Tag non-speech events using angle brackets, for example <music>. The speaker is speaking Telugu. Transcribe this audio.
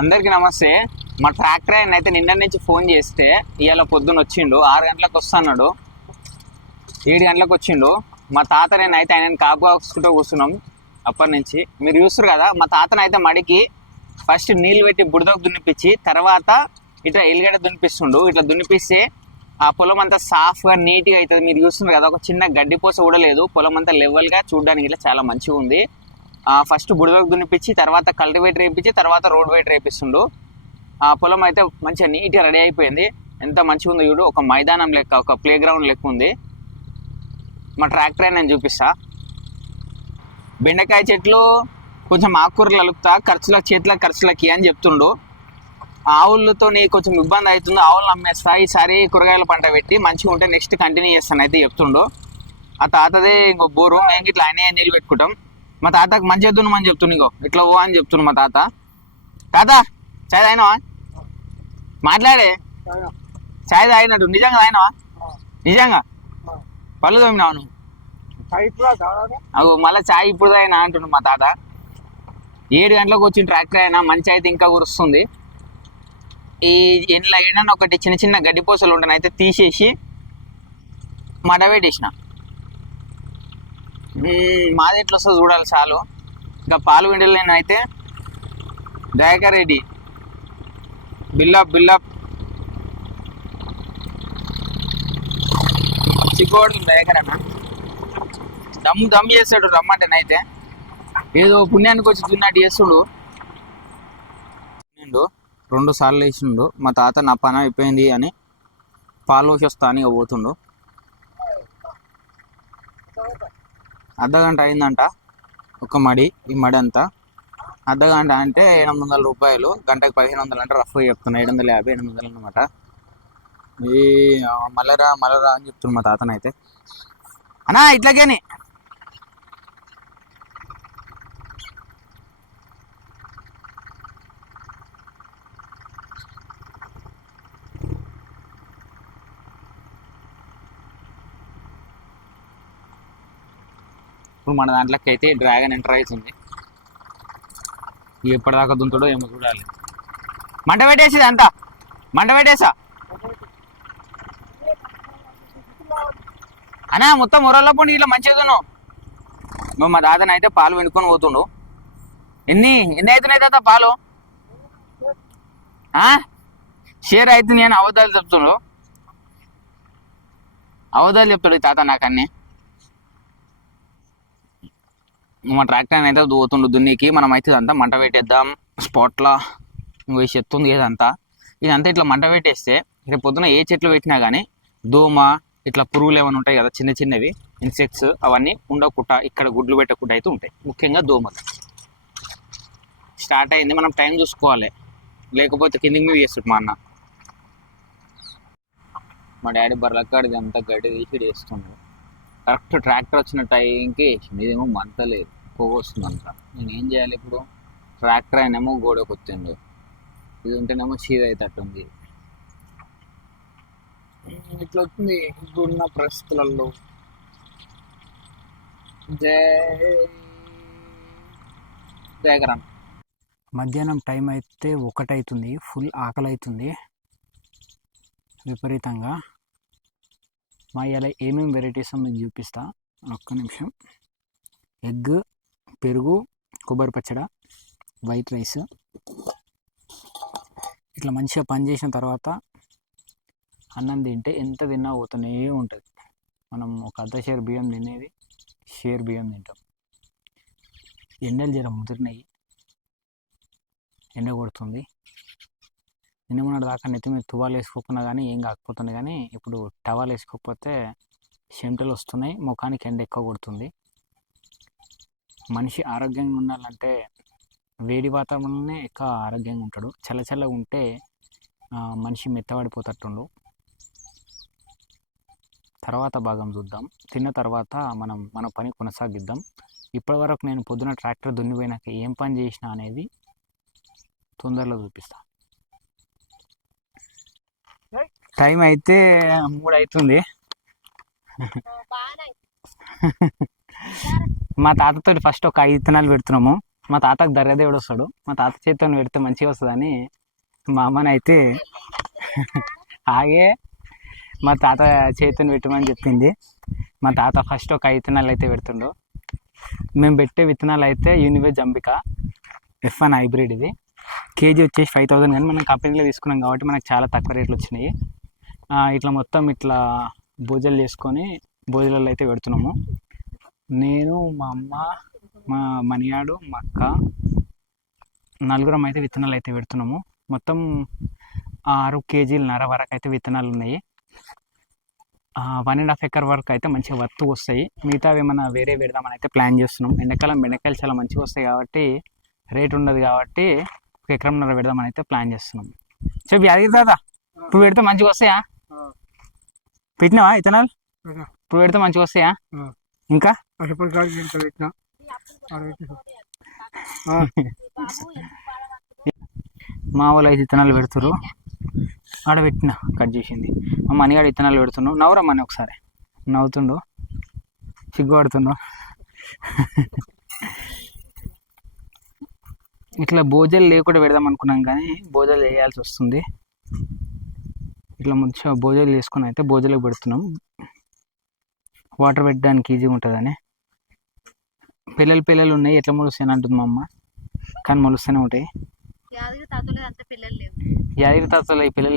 అందరికి నమస్తే. మా ట్రాక్టర్ ఆయన అయితే నిన్న నుంచి ఫోన్ చేస్తే ఇవాళ పొద్దున్న వచ్చిండు ఆరు గంటలకు వస్తున్నాడు ఏడు గంటలకు వచ్చిండు. మా తాత నేను అయితే ఆయన కాపు కాసుకుంటూ కూర్చున్నాం అప్పటి నుంచి. మీరు చూస్తారు కదా మా తాతనైతే మడికి ఫస్ట్ నీళ్ళు పెట్టి బుడదకు దున్నిపించి తర్వాత ఇట్లా ఎల్లిగడ్డ దున్నిపిస్తుండు. ఇట్లా దున్నిపిస్తే ఆ పొలం అంతా సాఫ్గా నీట్గా అవుతుంది. మీరు చూస్తున్నారు కదా ఒక చిన్న గడ్డి పోస కూడా లేదు. పొలం అంతా లెవెల్గా చూడడానికి ఇట్లా చాలా మంచిగా ఉంది. ఫస్ట్ బుడదకు దున్నిపించి తర్వాత కల్టివేటర్ వేయించి తర్వాత రోడ్ వేటర్ వేపిస్తుండు. ఆ పొలం అయితే మంచిగా నీట్గా రెడీ అయిపోయింది. ఎంత మంచిగా ఉందో చూడు ఒక మైదానం లెక్క ఒక ప్లే గ్రౌండ్ లెక్క ఉంది. మా ట్రాక్టర్ నేను చూపిస్తా. బెండకాయ చెట్లు కొంచెం ఆకుకూరలు అలుపుతా ఖర్చులకు చేతుల ఖర్చులకి అని చెప్తుండు. ఆవులతో కొంచెం ఇబ్బంది అవుతుంది ఆవులు అమ్మేస్తా ఈసారి కూరగాయల పంట పెట్టి మంచిగా ఉంటే నెక్స్ట్ కంటిన్యూ చేస్తాను అయితే చెప్తుండు. ఆ తాతదే ఇంకో బోరు మేము ఇట్లా ఆయనే నీళ్ళు పెట్టుకుంటాం. మా తాతకు మంచి దున్నమని చెప్తుండు ఇంకో ఇట్లా ఓ అని చెప్తుండు మా తాత. తాత చాయ్ తాగినావా? మాట్లాడే. చాయ్ తాగినట్టు. నిజంగా తాగినావా? నిజంగా? పళ్ళు తోమినావు నువ్వు? అగో మళ్ళీ చాయ్ ఇప్పుడు తాగినా అంటుండు మా తాత. ఏడు గంటలకు వచ్చిన ట్రాక్టర్ అయినా మంచి అయితే ఇంకా కురుస్తుంది. ఈ ఎండ్ల ఏడన్నా ఒకటి చిన్న చిన్న గడ్డి పోసలు అయితే తీసేసి మడబెట్టేసిన. మాది ఎట్లా వస్తుందో చూడాలి చాలు. ఇంకా పాలు విండలు అయితే దయాకర్ రెడ్డి. బిల్లప్ బిల్లప్ చిక్కోడు దయాకర్ అన్న. దమ్ము దమ్ చేస్తాడు రమ్మంటేనైతే ఏదో పుణ్యానికి వచ్చి దున్నట్టు చేస్తుడు. నిండు రెండు సార్లు వేసిండు మా తాత నా పని అయిపోయింది అని పాలు పోసి వస్తా అని పోతుండు. అర్ధగంట అయిందంట ఒక మడి ఈ మడి అంతా. అర్ధగంట అంటే ఎనిమిది వందల రూపాయలు గంటకు పదిహేను వందలు అంటే రఫ్గా చెప్తున్నా ఏడు వందల యాభై ఎనిమిది వందలు అనమాట ఈ మల్లరా మల్లరా అని చెప్తున్నా మా తాతనైతే. అన్నా ఇట్లాగేని. ఇప్పుడు మన దాంట్లోకి అయితే డ్రాగన్ ఎంటర్ అవుతుంది ఎప్పటిదాకా దుంతాడో ఏమో చూడాలి. మంట పెట్టేసి అంతా మంట పెట్టేసా? అనే మొత్తం ఉరల్లో పండి ఇట్లా మంచిగా తున్నావు మా దాదాని అయితే పాలు వెనుకొని పోతుండు. ఎన్ని? ఎన్ని అవుతున్నాయి తాత పాలు? ఆ? షేర్ అవుతుంది అని అవధాలు చెప్తుండు అవధాలు చెప్తాడు ఈ తాత నాకు అన్నీ మా ట్రాక్టర్ అయితే పోతుండు దున్నికి. మనం అయితే ఇదంతా మంట పెట్టేద్దాం. స్పాట్లా ఇంకో ఈ చెత్త ఉంది ఇదంతా. ఇదంతా ఇట్లా మంట పెట్టేస్తే రేపు పొద్దున ఏ చెట్లు పెట్టినా కానీ దోమ ఇట్లా పురుగులు ఏమైనా ఉంటాయి కదా చిన్న చిన్నవి ఇన్సెక్ట్స్ అవన్నీ ఉండకుండా ఇక్కడ గుడ్లు పెట్టకుండా అయితే ఉంటాయి. ముఖ్యంగా దోమలు. స్టార్ట్ అయింది మనం టైం చూసుకోవాలి. లేకపోతే కిందికి మీద చేస్తాడు మా అన్న. మా డాడీ బర్లకాడిది అంతా గడ్డి తీసి వేస్తున్నాడు కరెక్ట్ ట్రాక్టర్ వచ్చిన టైంకి వేసిండు. ఇదేమో మంతలేదు పొగ వస్తుందంట నేను ఏం చేయాలి ఇప్పుడు? ట్రాక్టర్ అయినేమో గోడకు వచ్చిండు ఇది ఉంటేనేమో సీద అవుతట్టుంది ఇట్లా వచ్చింది ఇప్పుడున్న పరిస్థితులలో జై జయకరణ్ మధ్యాహ్నం టైం అయితే ఒకటవుతుంది ఫుల్ ఆకలి అవుతుంది విపరీతంగా. మా ఇలా ఏమేమి వెరైటీస్ మీకు చూపిస్తా. ఒక్క నిమిషం. ఎగ్ పెరుగు కొబ్బరి పచ్చడ వైట్ రైస్. ఇట్లా మంచిగా పని చేసిన తర్వాత అన్నం తింటే ఎంత తిన్నా పోతూనే ఉంటుంది. మనం ఒక అర్ధ షేర్ బియ్యం తినేది షేర్ బియ్యం తింటాం. ఎండలు జర ముదిరినాయి. ఎండ కొడుతుంది. నిన్న మొన్నటి దాకా నెత్తి మీద తువాలు వేసుకోకున్నా కానీ ఏం కాకపోతుంది కానీ ఇప్పుడు టవాల్ వేసుకోకపోతే చెమటలు వస్తున్నాయి ముఖానికి ఎండ ఎక్కువ కొడుతుంది. మనిషి ఆరోగ్యంగా ఉండాలంటే వేడి వాతావరణంలోనే ఎక్కువ ఆరోగ్యంగా ఉంటాడు. చల్ల చల్లగా ఉంటే మనిషి మెత్తబడిపోతట్టుండు. తర్వాత భాగం చూద్దాం. తిన్న తర్వాత మనం మన పని కొనసాగిద్దాం. ఇప్పటివరకు నేను పొద్దున ట్రాక్టర్ దున్నిపోయినాక ఏం పని చేసినా అనేది తొందరలో చూపిస్తా. టైం అయితే మూడు అవుతుంది <laughs> మా తాతతో ఫస్ట్ ఒక ఐదు విత్తనాలు పెడుతున్నాము. మా తాతకు దర్యాదేవుడు వస్తాడు. మా తాత చేతితో పెడితే మంచిగా వస్తుందని మా అమ్మని అయితే ఆగే మా తాత చేతిని పెట్టమని చెప్పింది. మా తాత ఫస్ట్ ఒక ఐదు విత్తనాలు అయితే పెడుతుండు. మేము పెట్టే విత్తనాలు అయితే యూనివేజ్ అంబిక ఎఫ్ వన్ హైబ్రిడ్ ఇది. కేజీ వచ్చేసి ఫైవ్ థౌసండ్ కానీ మనం కంపెనీలో తీసుకున్నాం కాబట్టి మనకు చాలా తక్కువ రేట్లు వచ్చినాయి. ఇట్లా మొత్తం ఇట్లా భోజనాలు చేసుకొని భోజనాలు అయితే పెడుతున్నాము. నేను మా అమ్మ మా మనియాడు మా అక్క నలుగురం అయితే విత్తనాలు అయితే పెడుతున్నాము. మొత్తం ఆరు కేజీలన్నర వరకు అయితే విత్తనాలు ఉన్నాయి వన్ అండ్ హాఫ్ ఎకర్ వరకు అయితే మంచిగా వర్త్ వస్తాయి. మిగతావి ఏమైనా వేరే పెడదామని అయితే ప్లాన్ చేస్తున్నాం. ఎండాకాలం బెండకాయలు చాలా మంచిగా వస్తాయి కాబట్టి రేట్ ఉండదు కాబట్టి ఒక ఎకరంన్నర పెడదామని అయితే ప్లాన్ చేస్తున్నాం. చెప్పు యాదగిరి దాదా ఇప్పుడు పెడితే మంచిగా వస్తాయా? పెట్టినావా విత్తనాలు ఇప్పుడు పెడితే మంచిగా వస్తాయా. ఇంకా? అసలు పెట్టినా. మా వాళ్ళు అయితే విత్తనాలు పెడుతురు ఆడ పెట్టిన కట్ చేసింది. మా మనిగాడు విత్తనాలు పెడుతున్నావు నవ్వురా మని ఒకసారి. నవ్వుతుండు. సిగ్గుపడుతుండు ఇట్లా భోజనాలు లేకుండా పెడదాం అనుకున్నాం కానీ భోజనాలు వేయాల్సి వస్తుంది. ఇట్లా మంచిగా భోజనాలు వేసుకుని అయితే భోజనాలకు పెడుతున్నాం. వాటర్ పెట్టడానికి ఈజీగా ఉంటుందని. పిల్లలు పిల్లలు ఉన్నాయి ఎట్లా మొలుస్తాయని అంటుంది మా అమ్మ. కానీ మొలుస్తూనే ఉంటాయి. యాదగిరి తాతలో అంత పిల్లలు లేవు. యాదగిరి తాతలో ఈ పిల్లలు